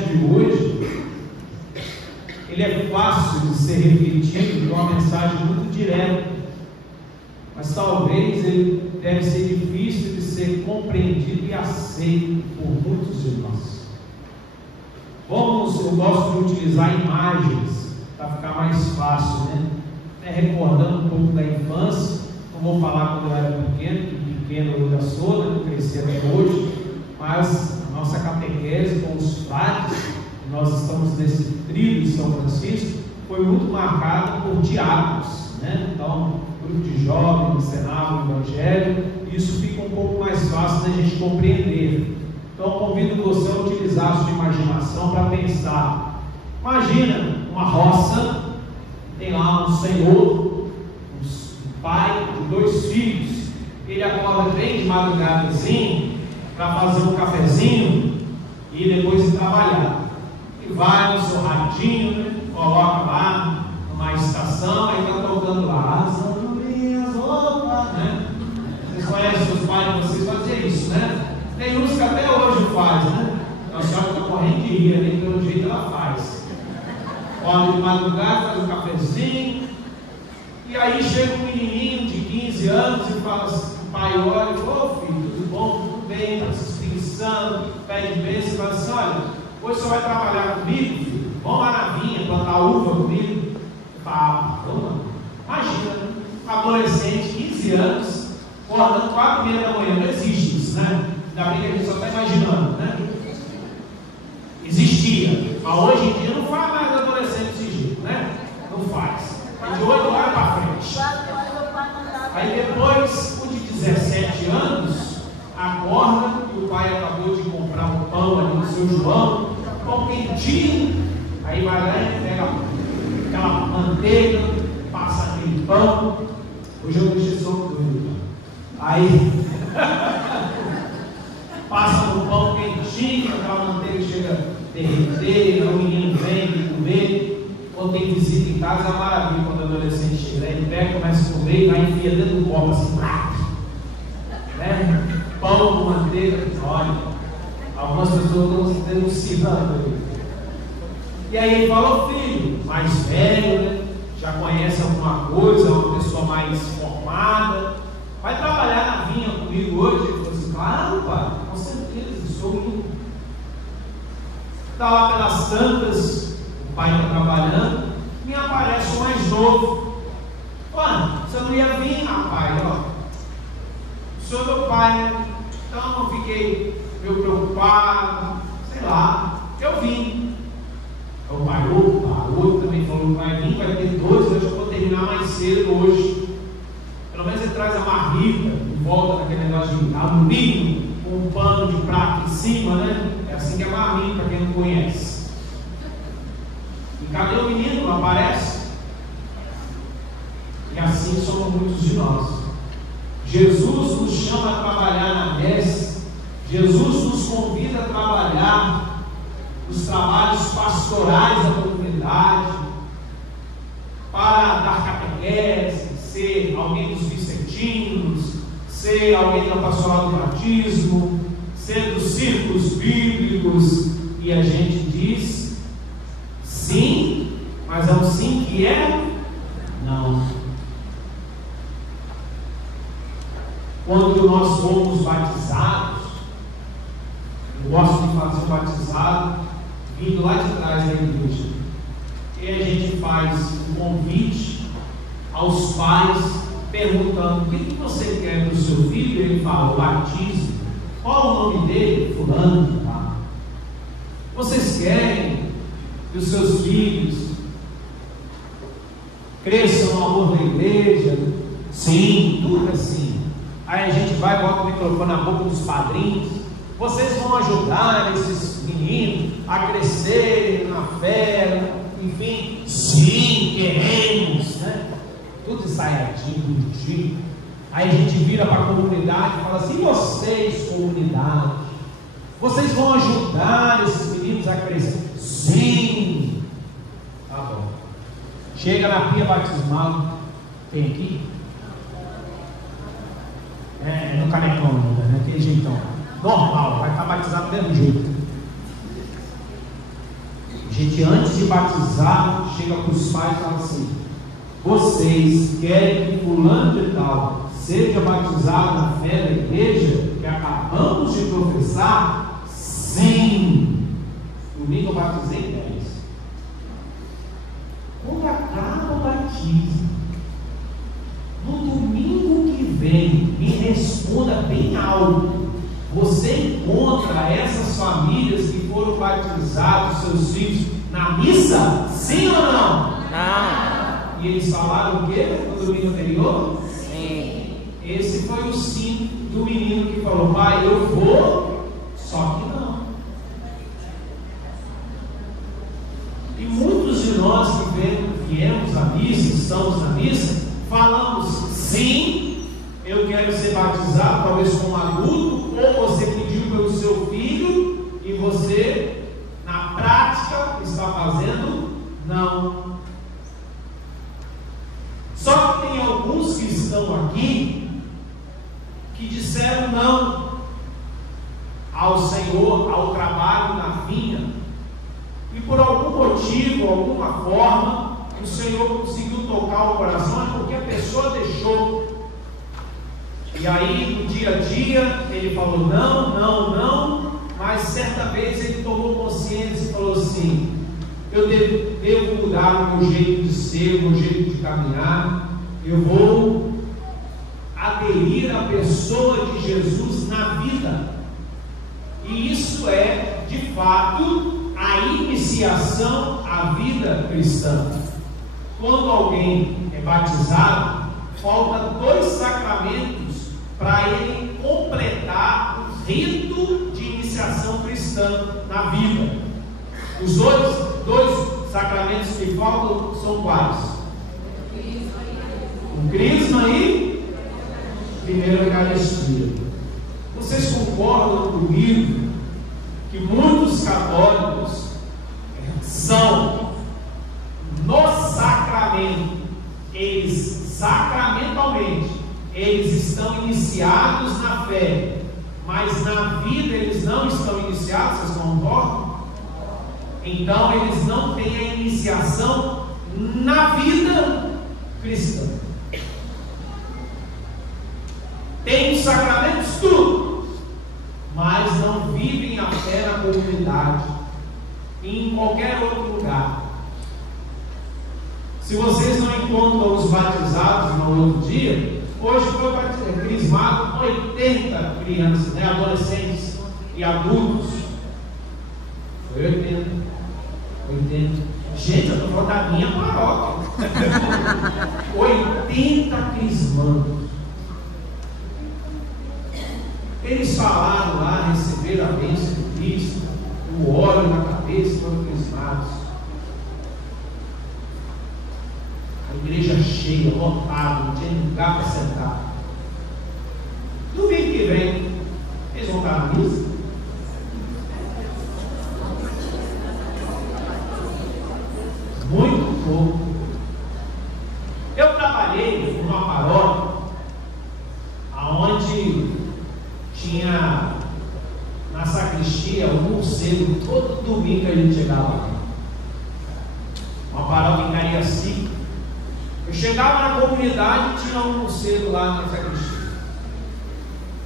evangelho de hoje, ele é fácil de ser refletido, com uma mensagem muito direta, mas talvez ele deve ser difícil de ser compreendido e aceito por muitos de nós. Eu gosto de utilizar imagens para ficar mais fácil, né? Recordando um pouco da infância. Não vou falar quando eu era pequeno eu ainda sou, né? Não cresci até hoje, mas a nossa catequese com os frades, nós estamos nesse trio de São Francisco, foi muito marcada por diálogos, né? Então, grupo de jovens ensinavam o Evangelho, isso fica um pouco mais fácil da gente compreender. Então, convido você a utilizar a sua imaginação para pensar. Imagina uma roça, tem lá um senhor, um pai de 2 filhos, ele acorda bem de madrugada assim, para fazer um cafezinho e depois ir trabalhar. E vai no seu radinho, né? Coloca lá numa estação, aí está tocando lá, as andorinhas, opa, né? Vocês conhecem os pais de vocês fazer isso, né? Tem uns que até hoje faz, né? A senhora está correndo de rir, nem pelo jeito ela faz. Acorda de madrugada, faz um cafezinho, e aí chega um menininho de 15 anos e fala assim, o pai olha e fala, ô filho, tudo bom, tudo bem, está se espreguiçando, pede bênção, e fala assim, olha, hoje você vai trabalhar comigo, filho? Vamos lá na vinha, plantar uva comigo? Fala, vamos lá. Imagina, adolescente, 15 anos, acordando 4h30 da manhã, não existe isso, né? Ainda bem que a gente só está imaginando, né? Existia, mas hoje em dia não faz mais adolescente desse jeito, né? Não faz. É de 8 horas para frente. Aí depois, o de 17 anos, acorda e o pai acabou de comprar um pão ali no seu João, pão quentinho, aí vai lá e pega aquela manteiga, passa aquele pão. Hoje eu deixei sobre tudo. Aí passa no pão quentinho, aquela manteiga chega a derreter, o menino vem comer. Quando tem visita em casa é uma maravilha quando o adolescente chega. Aí ele pega, começa a comer e vai enfiar dentro do copo assim, né? Pão com manteiga, olha, algumas pessoas estão denunciando ele. E aí ele fala, filho, mais velho, né? Já conhece alguma coisa, é uma pessoa mais formada, vai trabalhar na vinha comigo hoje? Ele falou assim, claro, pai, com certeza, estou indo. Está lá pelas tantas, o pai está trabalhando, me aparece o mais novo. Olha, você não ia vir, rapaz, ó. O senhor é meu pai, né? Então eu fiquei meio preocupado, sei lá, eu vim. O pai, opa, o outro também falou que vai vir, vai ter 2, eu já vou terminar mais cedo hoje. Pelo menos ele traz a marmita em volta daquele negócio de alumínio, com um pano de prata em cima, né? É assim que é marmita, para quem não conhece. E cadê o menino? Não aparece? E assim somos muitos de nós. Jesus nos chama a trabalhar na messe, Jesus nos convida a trabalhar nos trabalhos pastorais da comunidade, para dar catequese, ser alguém dos vicentinos, ser alguém da pastoral do batismo, ser dos círculos bíblicos, e a gente diz sim, mas é um sim que é não. Quando nós fomos batizados, eu gosto de fazer o batizado vindo lá de trás da igreja, e a gente faz um convite aos pais perguntando: o que você quer do seu filho? Ele fala: o batismo. Qual o nome dele? Fulano. Tá? Vocês querem que os seus filhos cresçam no amor da igreja? Sim, tudo assim. Aí a gente vai e bota o microfone na boca dos padrinhos. Vocês vão ajudar esses meninos a crescerem na fé, enfim. Sim, queremos, né? Tudo ensaiadinho, bonitinho. Aí a gente vira para a comunidade e fala assim: e vocês, comunidade, vocês vão ajudar esses meninos a crescer? Sim. Tá bom. Chega na pia batismal. Tem aqui? No canecão ainda, né? Aquele jeitão normal, vai estar batizado do mesmo jeito. A gente, antes de batizar, chega para os pais e fala assim: vocês querem que fulano de tal seja batizado na fé da igreja que acabamos de professar? Sim. Domingo eu batizei 10. Quando acaba o batismo, no domingo que vem, me responda bem alto: você encontra essas famílias que foram batizados, seus filhos, na missa? Sim ou não? Não. E eles falaram o quê no domingo anterior? Sim. Esse foi o sim do menino que falou: pai, eu vou, só que não. E muitos de nós que viemos à missa, estamos na missa, falamos: sim, eu quero ser batizado, talvez como adulto, ou você pediu pelo seu filho e você, na prática, está fazendo não. Só que tem alguns que estão aqui que disseram não ao Senhor, ao trabalho na vinha, e por algum motivo, alguma forma, o Senhor conseguiu tocar o coração, é porque a pessoa deixou. E aí, no dia a dia, ele falou não, mas certa vez ele tomou consciência e falou assim: eu devo mudar o meu jeito de ser, o meu jeito de caminhar, eu vou aderir à pessoa de Jesus na vida. E isso é, de fato, a iniciação à vida cristã. Quando alguém é batizado, falta 2 sacramentos para ele completar o rito de iniciação cristã na vida. Os dois sacramentos que faltam são quais? O crisma e primeira Eucaristia. Vocês concordam comigo que muitos católicos são no sacramento, eles sacramentalmente, eles estão iniciados na fé, mas na vida eles não estão iniciados? Vocês concordam? Então eles não têm a iniciação na vida cristã. Tem os sacramentos tudo, mas não vivem a fé na comunidade e em qualquer outro lugar. Se vocês não encontram os batizados no outro dia, hoje foi crismado 80 crianças, né, adolescentes e adultos. Foi 80. Gente, eu estou falando da minha paróquia. 80 crismandos. Eles falaram lá, receberam a bênção de Cristo, o óleo na cabeça, foram crismados. A igreja cheia, lotada, não tinha lugar para sentar. Domingo que vem, eles vão estar na missa? Muito pouco. Eu trabalhei numa paróquia onde tinha na sacristia um morcego todo domingo que a gente chegava lá. Uma paróquia em Cariacica. Eu chegava na comunidade e tinha um morcego lá na sacristia.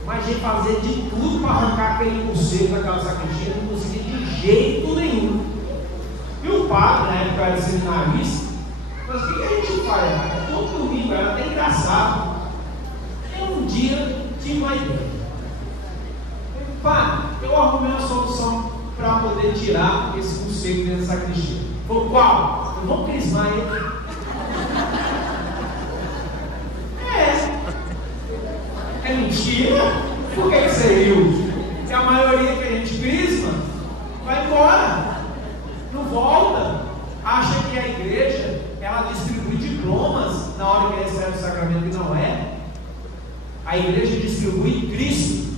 Imaginei fazer de tudo para arrancar aquele morcego daquela sacristia, não conseguia de jeito nenhum. E o padre, na época era seminarista, mas o que a gente faz? Todo domingo era até engraçado. E um dia tive uma ideia. Padre, eu arrumei uma solução para poder tirar esse morcego dentro da sacristia. Falei: qual? Eu vou crismar ele. É mentira? Por que você riu? Porque a maioria que a gente crisma vai embora, não volta, acha que a igreja ela distribui diplomas na hora que recebe o sacramento, e não é. A igreja distribui Cristo.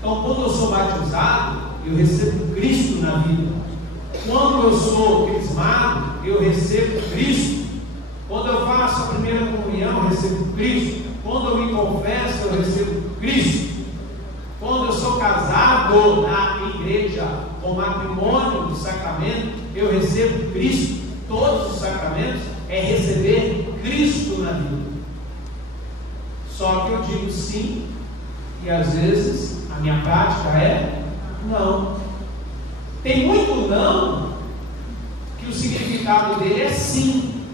Então, quando eu sou batizado, eu recebo Cristo na vida. Quando eu sou crismado, eu recebo Cristo. Quando eu faço a primeira comunhão, eu recebo Cristo. Quando eu me confesso, eu recebo Cristo. Quando eu sou casado na igreja com matrimônio do sacramento, eu eu recebo Cristo, todos os sacramentos, é receber Cristo na vida. Só que eu digo sim, e às vezes a minha prática é não. Tem muito não, que o significado dele é sim,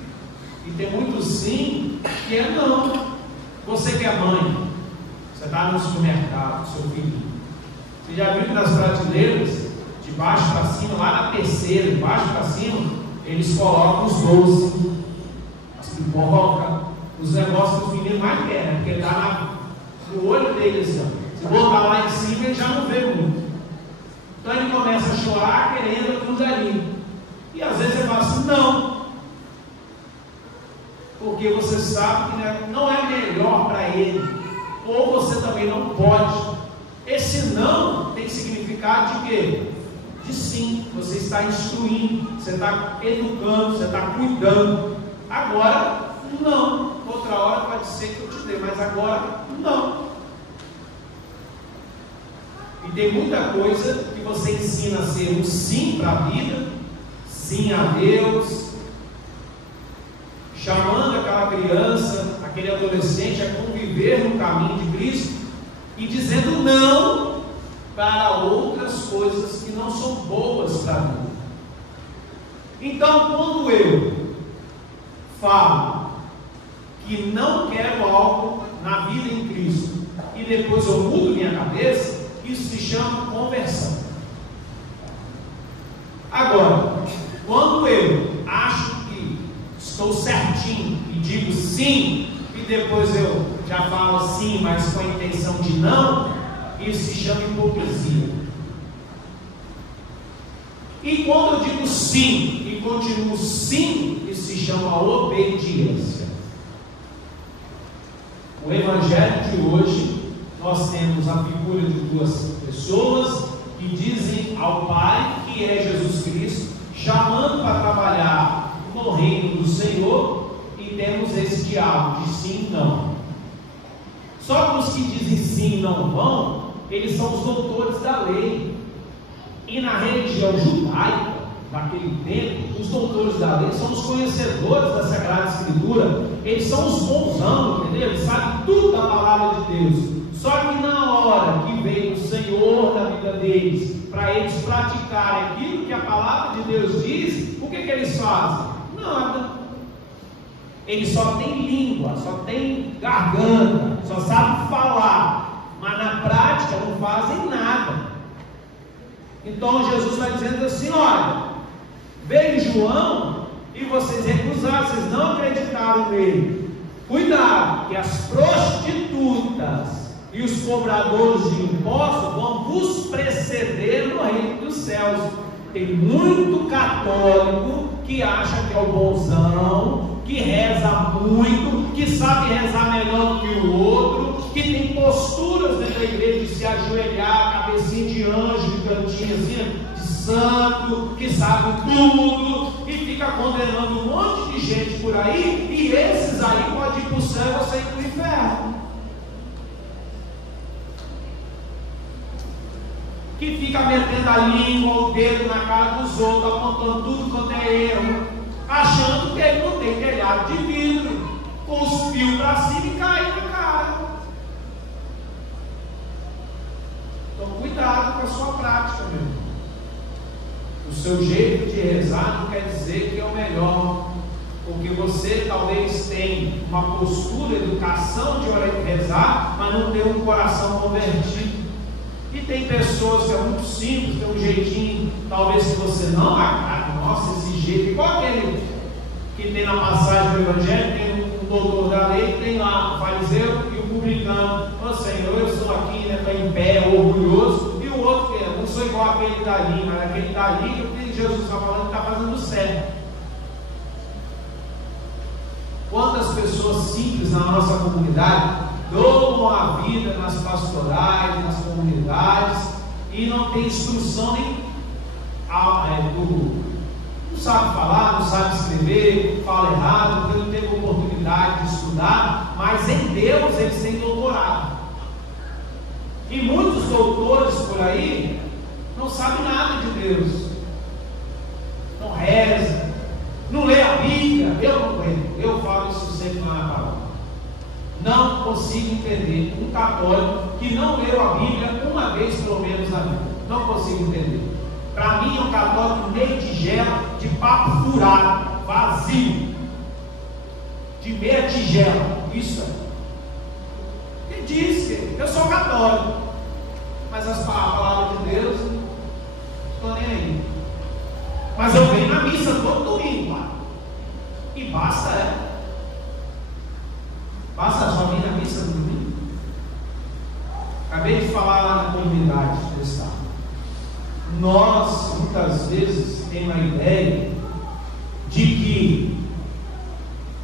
e tem muito sim, que é não. Você que é mãe, você está no supermercado, seu filho, você já viu que nas prateleiras, de baixo para cima, lá na terceira, de baixo para cima, eles colocam os doces, as pipocas, os negócios que os meninos mais querem, porque está no olho deles, se botar lá em cima, ele já não vê muito. Então ele começa a chorar querendo aquilo dali. E às vezes você fala assim, não. Porque você sabe que não é melhor para ele. Ou você também não pode. Esse não tem significado de quê? De sim. Você está instruindo, você está educando, você está cuidando. Agora, não. Outra hora pode ser que eu te dê, mas agora, não. E tem muita coisa que você ensina a ser um sim para a vida, sim a Deus, chamando aquela criança, aquele adolescente a conviver no caminho de Cristo e dizendo não para outras coisas que não são boas para a vida. Então, quando eu falo que não quero algo na vida em Cristo e depois eu mudo minha cabeça, isso se chama conversão. Agora, quando eu acho que estou certinho e digo sim, e depois eu já falo sim, mas com a intenção de não, isso se chama hipocrisia. E quando eu digo sim e continuo sim, isso se chama obediência. O evangelho de hoje, nós temos a figura de duas pessoas que dizem ao Pai, que é Jesus Cristo, chamando para trabalhar no reino do Senhor, e temos esse diálogo de sim e não. Só que os que dizem sim e não vão, eles são os doutores da lei. E na religião judaica, naquele tempo, os doutores da lei são os conhecedores da Sagrada Escritura, eles são os bonzão, entendeu? Eles sabem tudo da palavra de Deus. Só que na hora que vem o Senhor na vida deles, para eles praticarem aquilo que a palavra de Deus diz, o que eles fazem? Nada. Eles só têm língua, só têm garganta, só sabem falar, mas na prática não fazem nada. Então Jesus vai dizendo assim, olha, veio João e vocês recusaram, vocês não acreditaram nele. Cuidado, que as prostitutas e os cobradores de impostos vão vos preceder no reino dos céus. Tem muito católico que acha que é o bonzão, que reza muito, que sabe rezar melhor do que o outro, que tem posturas dentro da igreja de se ajoelhar, cabecinha de anjo, de cantinho assim, de santo, que sabe tudo, e fica condenando um monte de gente por aí, e esses aí podem ir para o céu e você ir para o inferno. Que fica metendo a língua, o dedo na cara dos outros, apontando tudo quanto é erro, achando que ele não tem telhado de vidro, cuspiu para cima e caiu na cara. Então cuidado com a sua prática, meu irmão. O seu jeito de rezar não quer dizer que é o melhor, porque você talvez tenha uma postura, educação de rezar, mas não tem um coração convertido. E tem pessoas que é muito simples, tem um jeitinho, talvez que você não agrada, nossa, esse jeito, igual aquele que tem na passagem do Evangelho, tem um doutor da lei, tem lá o fariseu e o publicano. Ô Senhor, eu estou aqui, né, estou em pé, orgulhoso, e o outro que é, não sou igual aquele dali, mas aquele dali, o que Jesus está falando, está fazendo certo. Quantas pessoas simples na nossa comunidade doam a vida nas pastorais, nas comunidades, e não tem instrução nem não sabe falar, não sabe escrever, fala errado, porque não teve oportunidade de estudar, mas em Deus eles têm doutorado. E muitos doutores por aí não sabem nada de Deus, não rezam. consigo entender um católico que não leu a Bíblia uma vez pelo menos na vida. Não consigo entender. Para mim é um católico meio tigela, de papo furado, vazio, de meia tigela. Isso é. Ele diz que eu sou católico, mas a palavra de Deus, não estou nem aí. Mas eu venho na missa todo domingo, pai. E basta, basta só vir na missa no domingo. Acabei de falar lá na comunidade do Estado. Nós, muitas vezes, temos a ideia de que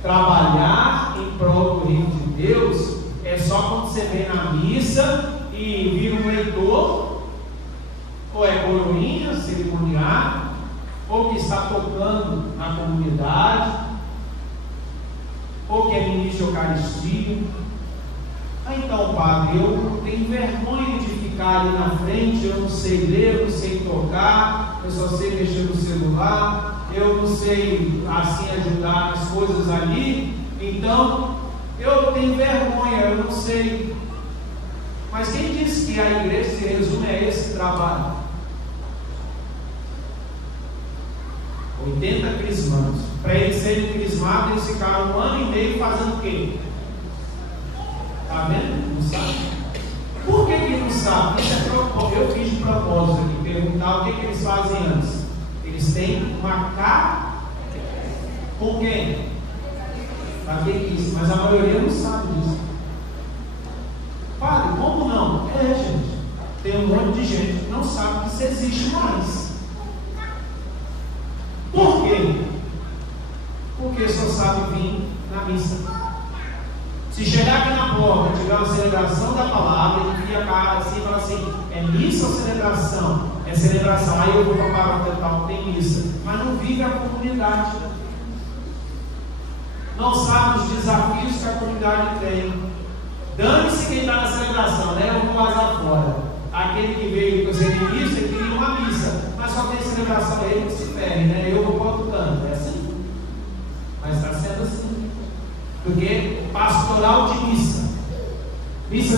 trabalhar em prol do reino de Deus é só quando você vem na missa e vira um leitor, ou é coroinha, cerimoniário, ou que está tocando na comunidade, ou que é ministro de Eucaristia. Então, padre, eu tenho vergonha de ficar ali na frente, eu não sei ler, eu não sei tocar, eu só sei mexer no celular, eu não sei assim ajudar as coisas ali, então eu tenho vergonha, eu não sei. Mas quem disse que a igreja se resume a esse trabalho? 80 crismandos. Para eles serem crismados, eles ficaram 1 ano e meio fazendo o quê? Está vendo? Não sabe? Por que não sabe? Eu fiz de propósito aqui, perguntar o que eles fazem antes. Eles têm uma cara com quem? Sabia disso, mas a maioria não sabe disso. Padre, como não? Gente, tem um monte de gente que não sabe que isso existe mais. Por quê? Porque só sabe vir na missa. Se chegar aqui na porta, tiver uma celebração da palavra, ele cria a cara assim e fala assim: é missa ou celebração? É celebração. Aí eu vou para a paróquia tal, tem missa. Mas não vive a comunidade. Não sabe os desafios que a comunidade tem. Dane-se quem está na celebração, né? Eu vou vazar fora. Aquele que veio para ser missa, ele queria uma missa, mas só tem celebração, ele que se ferre, né? Eu vou para outro canto. É assim. Mas está sendo assim. Porque pastoral de missa. Missa.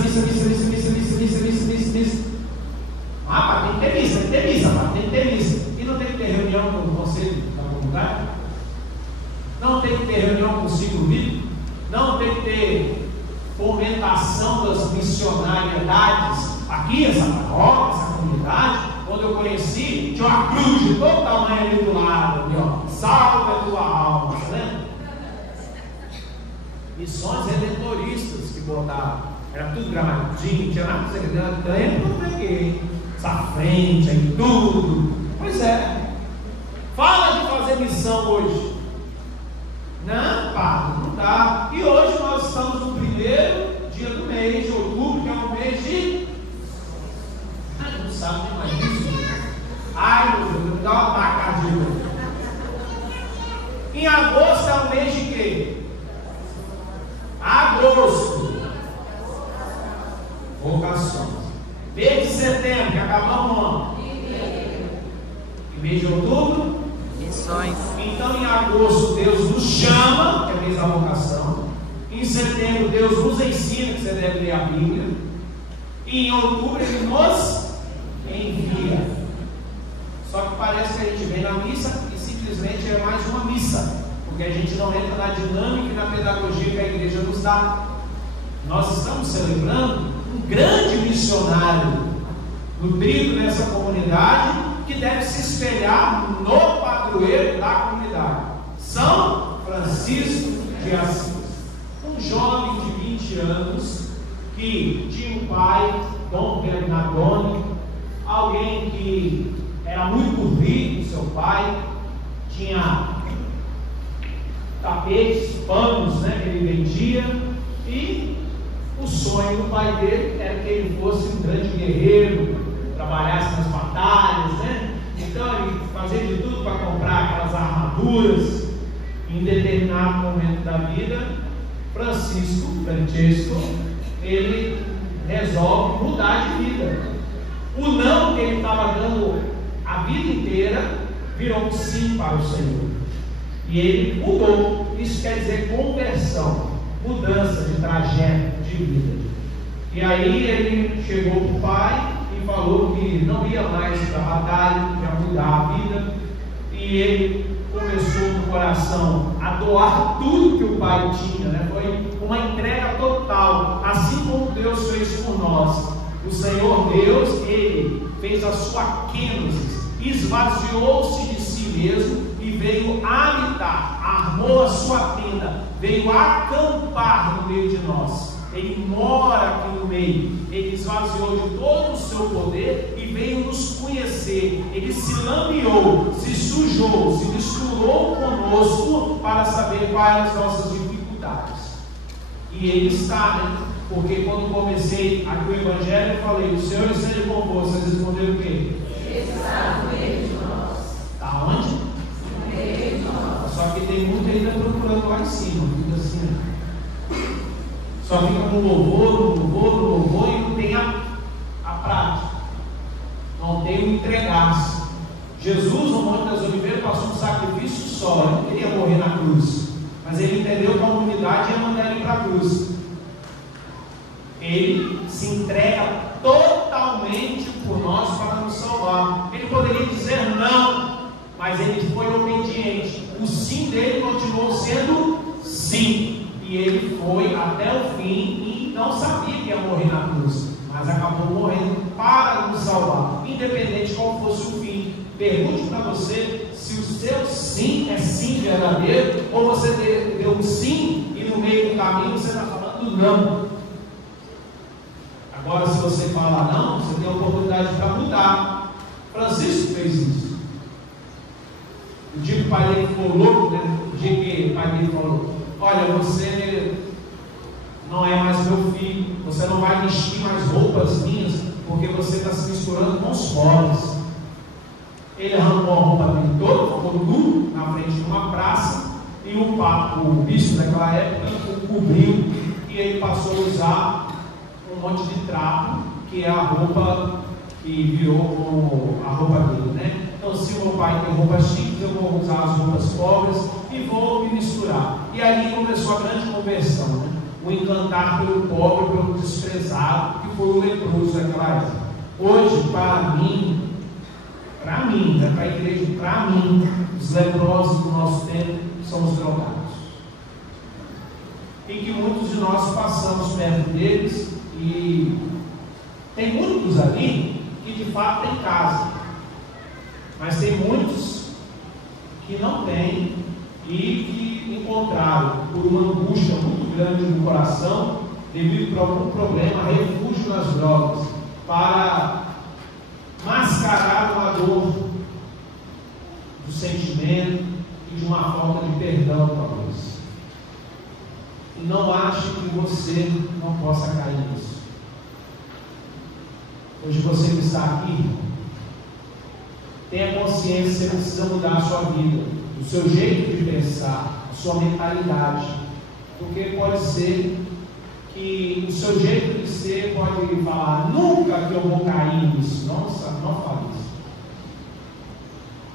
Ah, tem que ter missa, tem que ter missa. E não tem que ter reunião com o conselho da comunidade? Não tem que ter reunião com o ciclo bíblico? Não tem que ter fomentação das missionariedades? Aqui, essa paróquia, essa comunidade, quando eu conheci, tinha uma cruz de todo tamanho ali do lado, ali, ó. Salve a tua alma, né? Missões redentoristas que botaram, era tudo gramadinho, tinha nada de segredo, eu não peguei essa frente aí, tudo. Pois é, fala de fazer missão hoje. Não, padre, não dá. E hoje nós estamos no primeiro dia do mês de outubro, que é um mês de. Ai, não sabe nem mais isso. Ai, meu Deus, me dá uma tacadinha. Em agosto é um mês de quê? Agosto, vocações. Mês de setembro, que acabamos ontem. E mês de outubro, missões. Então em agosto Deus nos chama, que é mês da vocação. Em setembro Deus nos ensina, que você deve ler a Bíblia. E em outubro Ele nos envia. Só que parece que a gente vem na missa e simplesmente é mais uma missa, porque a gente não entra na dinâmica e na pedagogia que a igreja nos dá. Nós estamos celebrando um grande missionário nutrido nessa comunidade, que deve se espelhar no padroeiro da comunidade, São Francisco de Assis. Um jovem de 20 anos que tinha um pai, Dom Bernardone, alguém que era muito rico, seu pai tinha tapetes, panos, né, que ele vendia, e o sonho do pai dele era que ele fosse um grande guerreiro, trabalhasse nas batalhas, né? Então ele fazia de tudo para comprar aquelas armaduras. Em determinado momento da vida, Francesco, ele resolve mudar de vida. O não que ele estava dando a vida inteira virou um sim para o Senhor. E ele mudou. Isso quer dizer conversão. mudança de trajeto de vida. E aí ele chegou para o pai e falou que não ia mais para a batalha, que ia mudar a vida. E ele começou no coração a doar tudo que o pai tinha, né? Foi uma entrega total, assim como Deus fez por nós. O Senhor Deus, Ele fez a sua kenosis, esvaziou-se de si mesmo e veio habitar, armou a sua tenda, veio acampar no meio de nós. Ele mora aqui no meio, Ele esvaziou de todo o seu poder e veio nos conhecer. Ele se lameou, se sujou, se misturou conosco para saber quais as nossas dificuldades. E Ele está, né? Porque quando comecei aqui o Evangelho, eu falei: o Senhor esteja convosco. Vocês responderam o quê? Ele está no meio de nós. Está onde? No meio de nós. Só que tem muito ainda procurando lá em cima, fica assim. Só fica com louvor e não tem a prática. Não tem o entregar-se. Jesus, no Monte das Oliveiras, passou um sacrifício só. Ele não queria morrer na cruz, mas ele entendeu que a humanidade ia mandar ele para a cruz. Ele se entrega totalmente por nós para nos salvar. Ele poderia dizer não, mas ele foi obediente. O sim dele continuou sendo sim. E ele foi até o fim e não sabia que ia morrer na cruz, mas acabou morrendo para nos salvar, independente de qual fosse o fim. Pergunte para você se o seu sim é sim verdadeiro, ou você deu um sim e no meio do caminho você está falando não. Agora, se você falar não, você tem a oportunidade para mudar. Francisco fez isso. O dia que o pai dele ficou louco, né? O dia que o pai dele falou: olha, você não é mais meu filho, você não vai vestir mais roupas minhas, porque você está se misturando com os pobres. Ele arrancou a roupa dele toda, ficou nu na frente de uma praça, e o bispo daquela época o cobriu, e ele passou a usar um monte de trapo, que é a roupa que virou a roupa dele, né? Então, se o meu pai tem roupas chiques, eu vou usar as roupas pobres e vou me misturar. E aí começou a grande conversão, né? O encantar pelo pobre, pelo desprezado, que foi o leproso daquela época. Hoje, para mim, né, para a igreja, para mim, os leprosos do nosso tempo são os drogados. E que muitos de nós passamos perto deles, e tem muitos ali que de fato têm casa, mas tem muitos que não têm e que encontraram, por uma angústia muito grande no coração, devido a algum problema, refúgio nas drogas, para mascarar uma dor do sentimento e de uma falta de perdão, talvez. E não ache que você não possa cair nisso. Hoje você que está aqui, tenha consciência que você precisa mudar a sua vida, o seu jeito de pensar, a sua mentalidade, porque pode ser que o seu jeito de ser pode falar: nunca que eu vou cair nisso. Nossa, não fale isso,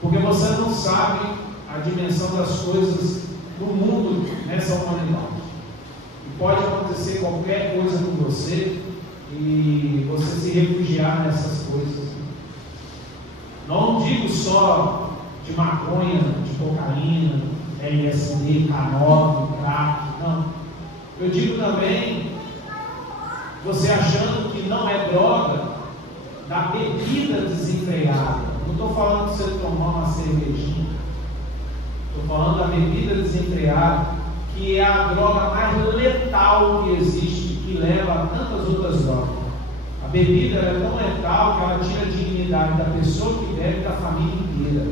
porque você não sabe a dimensão das coisas do mundo nessa humanidade, e pode acontecer qualquer coisa com você e você se refugiar nessas coisas. Não digo só de maconha, de cocaína, LSD, K9, crack, não. Eu digo também, você achando que não é droga, da bebida desenfreada. Não estou falando de você tomar uma cervejinha, estou falando da bebida desenfreada, que é a droga mais letal que existe, que leva a tantas outras drogas. A bebida é tão letal que ela tira a dignidade da pessoa que bebe, da família inteira.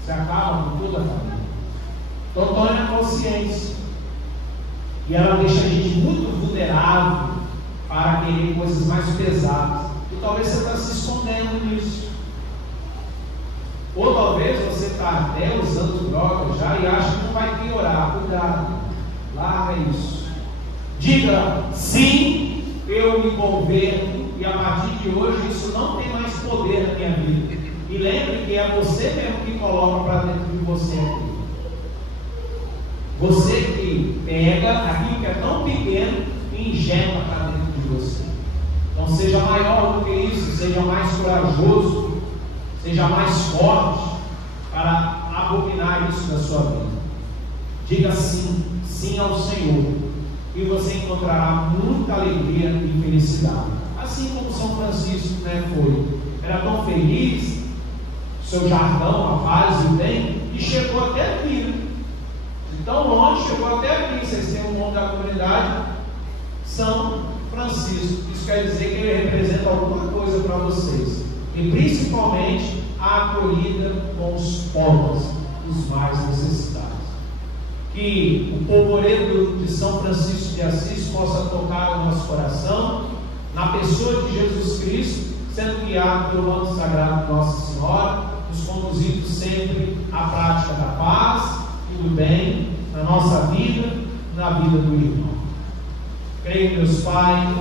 Você acaba com toda a família. Então tome a consciência. E ela deixa a gente muito vulnerável para querer coisas mais pesadas. E talvez você está se escondendo nisso. Ou talvez você está até usando drogas já e acha que não vai piorar. Cuidado, larga isso. Diga: sim, eu me converto, e a partir de hoje isso não tem mais poder na minha vida. E lembre que é você mesmo que coloca para dentro de você aqui. Você que pega aquilo que é tão pequeno e injeta para dentro de você. Então seja maior do que isso, seja mais corajoso, seja mais forte para abominar isso da sua vida. Diga sim, sim ao Senhor, e você encontrará muita alegria e felicidade. Assim como São Francisco, foi. Era tão feliz, seu jardim, a paz e o bem, e chegou até aqui, de tão longe, chegou até aqui. Vocês têm um nome da comunidade, São Francisco. Isso quer dizer que ele representa alguma coisa para vocês, e principalmente a acolhida com os pobres, os mais necessitados. Que o polvoredo de São Francisco de Assis possa tocar o nosso coração, na pessoa de Jesus Cristo, sendo guiado pelo manto sagrado de Nossa Senhora, nos conduzindo sempre à prática da paz e do bem na nossa vida, na vida do irmão. Creio, Deus Pai,